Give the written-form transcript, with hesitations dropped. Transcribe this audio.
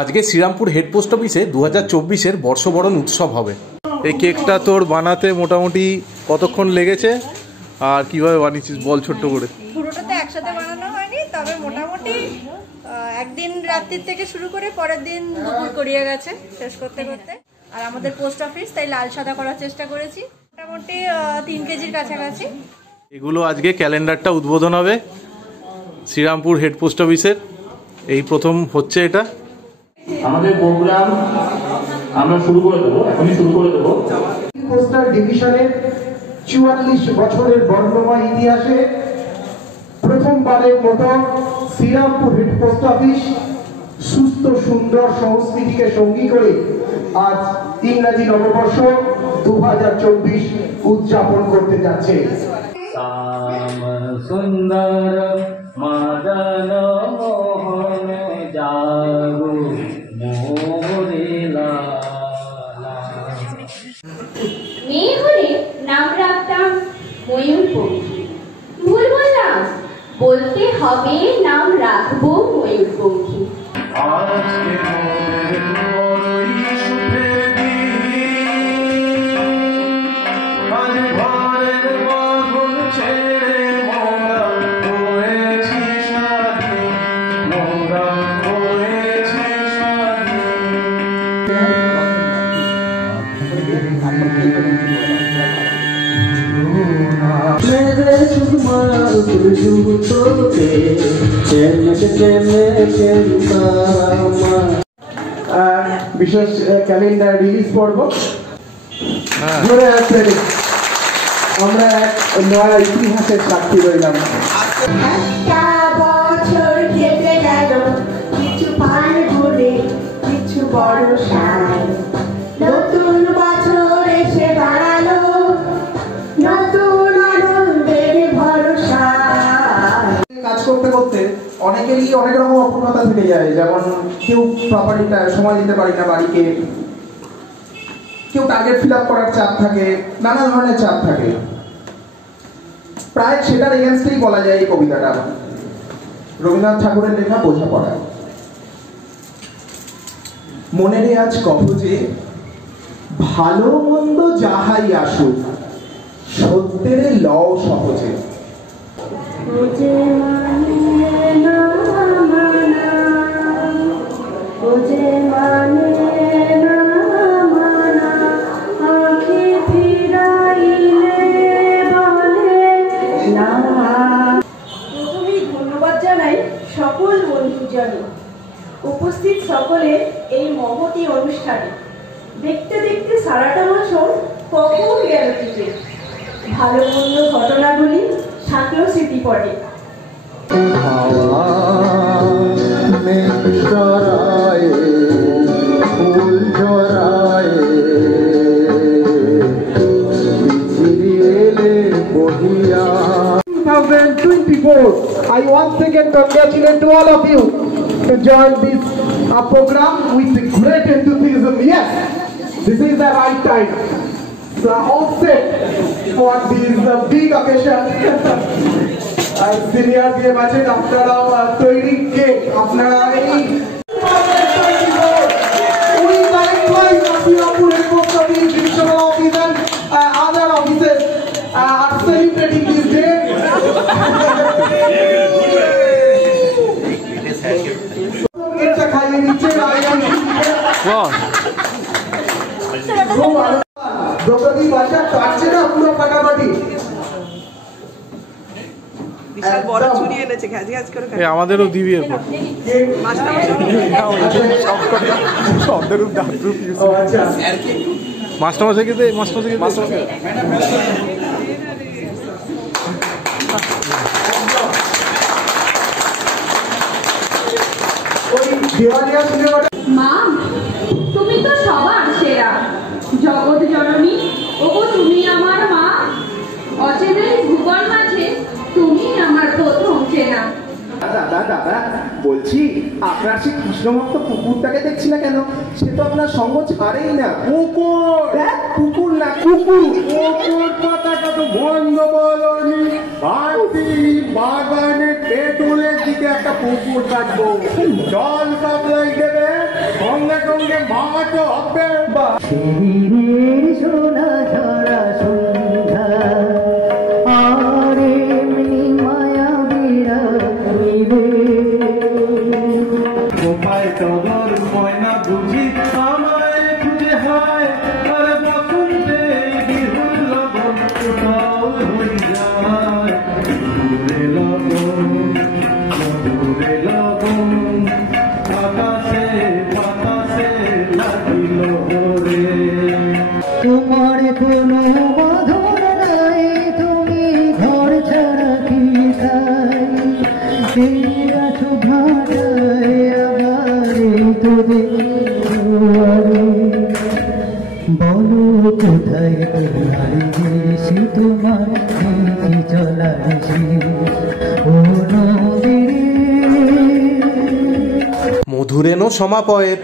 আজকে Serampore head post অফিসে 2024-এর বর্ষবরণ উৎসব হবে। এই কেকটা তোর বানাতে মোটামুটি কতক্ষণ লেগেছে আর কিভাবে বানিয়েছিস বল ছোট্ট করে? পুরোটাতে একসাথে বানানো হয়নি, তবে মোটামুটি একদিন রাত্রির থেকে শুরু করে পরের দিন দুপুর গড়িয়ে গেছে শেষ করতে করতে। আর আমাদের পোস্ট অফিস তাই লাল সাদা করার চেষ্টা করেছি, মোটামুটি 3 কেজির কাছাকাছি। এগুলো আজকে ক্যালেন্ডারটা উদ্বোধন হবে শ্রীরামপুর হেড পোস্ট অফিসের, এই প্রথম হচ্ছে এটা। আমাদের প্রোগ্রাম আমরা শুরু করে দেবো, এখনই শুরু করে দেবো। পোস্টাল ডিভিশনের 44 বছরের বর্ণময় ইতিহাসে প্রথমবারের মতো শ্রীরামপুর হেড পোস্ট অফিস সুস্থ সুন্দর সংস্কৃতিকে সঙ্গী করে আজ ইংরাজি নববর্ষ 2024 উদযাপন করতে যাচ্ছে। সুন্দর মদন মোহন জাগো মোরেলা। মেয়ে হলে নাম রাখতাম ময়ূরপঙ্খী। ভুল বললাম, বলতে হবে নাম রাখবো ময়ূরপঙ্খী। বিশেষ ক্যালেন্ডার রিলিজ পর্ব আমরা এক নয়া ইতিহাসের সাক্ষী রইলাম। একটা বছর কেটে গেল, কিছু পান ঘুরে কিছু বড় সাই, নতুন বছর এসে দাঁড়ালো নতুন আনন্দের ভরসা। কাজ করতে করতে অনেকেরই অনেক রকম অপূর্ণতা থেকে যায়, যেমন কেউ প্রপার্টিটা সময় দিতে পারি না বাড়িকে, কেউ টার্গেট ফিল আপ করার চাপ থাকে, নানা ধরনের চাপ থাকে। প্রায় সেটার এগেনস্টেই বলা যায় এই কবিতাটা, রবীন্দ্রনাথ ঠাকুরের লেখা বোঝাপড়া। মনেরে আজ কহ যে ভালো মন্দ যাহাই আসুক সত্যের লও সহজে। ধন্যবাদ জানাই সকল বন্ধুজন, উপস্থিত সকলের এই মহতি অনুষ্ঠানে। দেখতে দেখতে সারাটা বছর কখন গেল থেকে, ভালো মন্দ ঘটনাগুলি থাকলো স্মৃতিপটে। I once again congratulate to all of you to join this program with great enthusiasm. Yes, this is the right time. So all set for this big occasion. Senior দিয়ে বাজেট আপনারা তৈরি কেক আপনারা এই we likewise Srinampur Head Post Office, divisional office and other offices are celebrating this day. এটা খাইয়ে নিচ্ছে দ্রৌপদী বাচ্চা কাটছে না পুরো ফাটাফাটি। আমাদেরও দিবি এরপর মাস্টারমশাইকে দে, মাস্টারমশাইকে মা, তুমি তো সবার সেরা, জগৎ জননী। ওগো তুমি আমার মা, অচেনাই ভুবন মাঝে তুমি আমার প্রথম চেনা। দাদা দাদা বলছি, আপনার সেই কৃষ্ণভক্ত কুকুরটাকে দেখছি না কেন? সে তো আপনার সঙ্গ ছাড়েই না। কুকুর? কুকুর না কুকুর। কুকুর কথাটা তো বন্ধ বলনি। বাগানের পেটুলের দিকে একটা পুকুর কাটবো, জল সাপ্লাই দেবে, সঙ্গে মাঠ হবে শিরির সোনা ঝরা সন্ধ্যা আর এমনি মায়া বিরাইবে কোপায় টগর ময়না বুঝি আমায় খুঁজে হয় আর বসন্তে বিহুর লগন কোথাও হয়ে যায় দূরে লগন দূরে লগন আকাশে বাতাসে লাগিল রে তোমার কোনো বাঁধন নাই তুমি ঘর ছাড়া কি খাই আছো ভাটায় আবারে তোদের বলো কোথায় হারিয়েছি তোমার কি চলাইছি ও নদী মধুরেণ সমাপয়েত